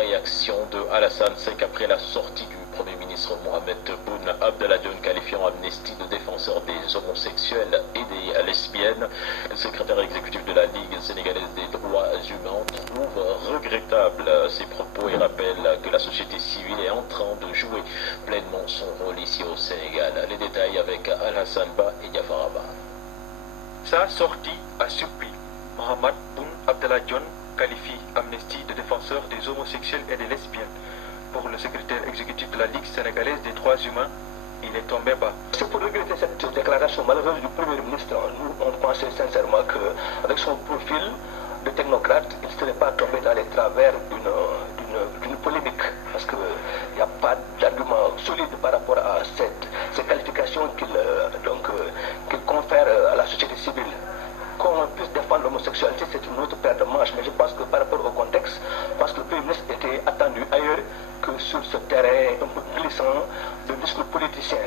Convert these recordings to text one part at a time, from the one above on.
Réaction de Alassane Seck après la sortie du Premier ministre Mohamed Boun Abdallah Dionne qualifiant Amnesty de défenseur des homosexuels et des lesbiennes. Le secrétaire exécutif de la Ligue sénégalaise des droits humains trouve regrettable ces propos et rappelle que la société civile est en train de jouer pleinement son rôle ici au Sénégal. Les détails avec Alassane Ba et Diafar Abba. Sa sortie a surpris. Mohamed Boun Abdallah Dionne qualifie Amnesty de défenseur des homosexuels et des lesbiennes. Pour le secrétaire exécutif de la Ligue sénégalaise des droits humains, il est tombé bas. C'est pour regretter cette déclaration malheureuse du Premier ministre. Nous, on pensait sincèrement qu'avec son profil de technocrate, il ne serait pas tombé dans les travers d'une polémique. Parce qu'il n'y a pas d'argument solide par rapport à ces qualifications qu'il confère à la société civile. Qu'on puisse défendre l'homosexualité, c'est une autre paire de manches. Mais je pense que par rapport au contexte, parce que le Premier ministre était attendu ailleurs que sur ce terrain un peu glissant de discours politicien.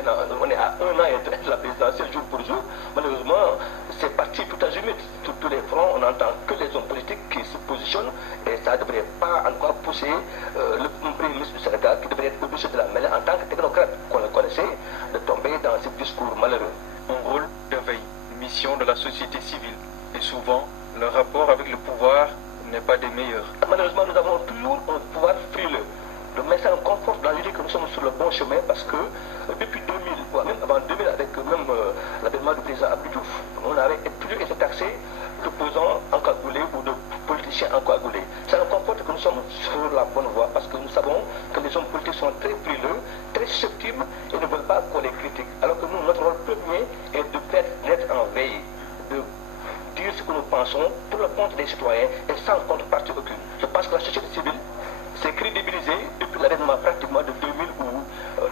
On est à 1 an et de la présidentielle jour pour jour. Malheureusement, c'est parti tout azimut. Sur tous les fronts, on n'entend que les hommes politiques qui se positionnent et ça ne devrait pas encore pousser le Premier ministre du Sénégal, qui devrait être obligé de la mêler en tant que technocrate qu'on le connaissait, de tomber dans ce discours malheureux. Un rôle de veille, mission de la société civile. Et souvent, le rapport avec le pouvoir n'est pas des meilleurs. Malheureusement, nous avons toujours un pouvoir frileux. Mais ça nous conforte dans l'idée que nous sommes sur le bon chemin parce que depuis 2000, voire même avant 2000, avec même l'avènement du président Abdou Diouf, on avait toujours été taxé d'opposants encagoulés ou de politiciens encagoulés. Ça nous conforte que nous sommes sur la bonne voie parce que nous savons que les hommes politiques sont très frileux, très susceptibles et ne veulent pas qu'on les critique. Alors que nous, notre rôle premier est d'être en veille, de dire ce que nous pensons pour le compte des citoyens et sans contrepartie aucune. Je pense que la société civile s'est crédibilisée depuis l'avènement pratiquement de 2000 où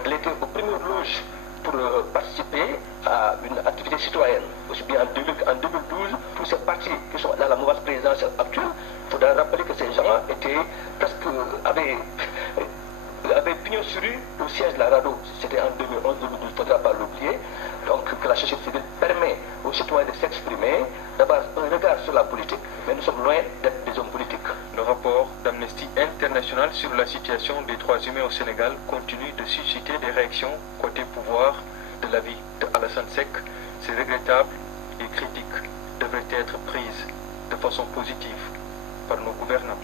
elle était aux premières loges pour participer à une activité citoyenne. Aussi bien en 2000 qu'en 2012, tous ces partis qui sont dans la mouvance présidentielle actuelle, il faudra rappeler que ces gens avaient pignon sur rue au siège de la RADDHO. C'était en 2011-2012, il ne faudra pas l'oublier. Donc que la société civile permet aux citoyens de s'exprimer, d'avoir un regard sur la politique, mais nous sommes loin d'être des hommes politiques. Le rapport d'Amnesty International sur la situation des droits humains au Sénégal continue de susciter des réactions côté pouvoir de l'avis de Alassane Seck. C'est regrettable et critiques devraient être prises de façon positive par nos gouvernants.